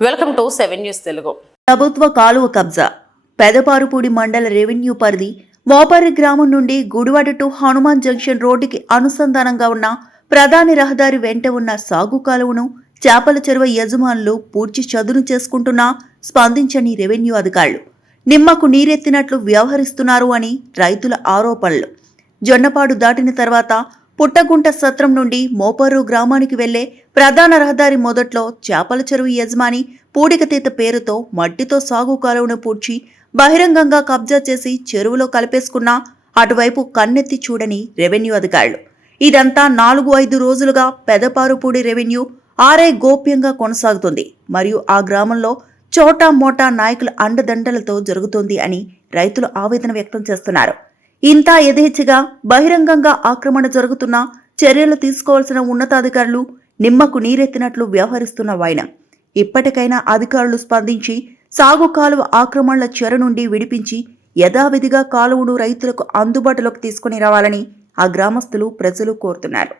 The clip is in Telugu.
Welcome to seven news Telugu. ప్రభుత్వ కాలువ కబ్జా. పెదపారుపూడి మండల రెవెన్యూ పరిధి మోపర్రి గ్రామం నుండి గుడివాడ టు హనుమాన్ జంక్షన్ రోడ్డుకి అనుసంధానంగా ఉన్న ప్రధాని రహదారి వెంట ఉన్న సాగు కాలువను చేపల చెరువు యజమానులు పూడ్చి చదును చేసుకుంటున్నా స్పందించని రెవెన్యూ అధికారులు. నిమ్మకు నీరెత్తినట్లు వ్యవహరిస్తున్నారు అని రైతుల ఆరోపణలు. జొన్నపాడు దాటిన తర్వాత పుట్టగుంట సత్రం నుండి మోపరు గ్రామానికి వెళ్ళే ప్రధాన రహదారి మొదట్లో చేపల చెరువు యజమాని పూడికతీత పేరుతో మట్టితో సాగు కాలువను పూడ్చి బహిరంగంగా కబ్జా చేసి చెరువులో కలిపేసుకున్న అటువైపు కన్నెత్తి చూడని రెవెన్యూ అధికారులు. ఇదంతా నాలుగు ఐదు రోజులుగా పెదపారుపూడి రెవెన్యూ ఆర్ఐ గోప్యంగా కొనసాగుతుంది. మరియు ఆ గ్రామంలో చోటా మోటా నాయకుల అండదండలతో జరుగుతుంది అని రైతులు ఆవేదన వ్యక్తం చేస్తున్నారు. ఇంత యథేచ్ఛగా బహిరంగంగా ఆక్రమణ జరుగుతున్నా చర్యలు తీసుకోవాల్సిన ఉన్నతాధికారులు నిమ్మకు నీరెత్తినట్లు వ్యవహరిస్తున్న వైనం ఇప్పటికైనా అధికారులు స్పందించి సాగు కాలువ ఆక్రమణల చెర నుండి విడిపించి యథావిధిగా కాలువను రైతులకు అందుబాటులోకి తీసుకుని రావాలని ఆ గ్రామస్తులు ప్రజలు కోరుతున్నారు.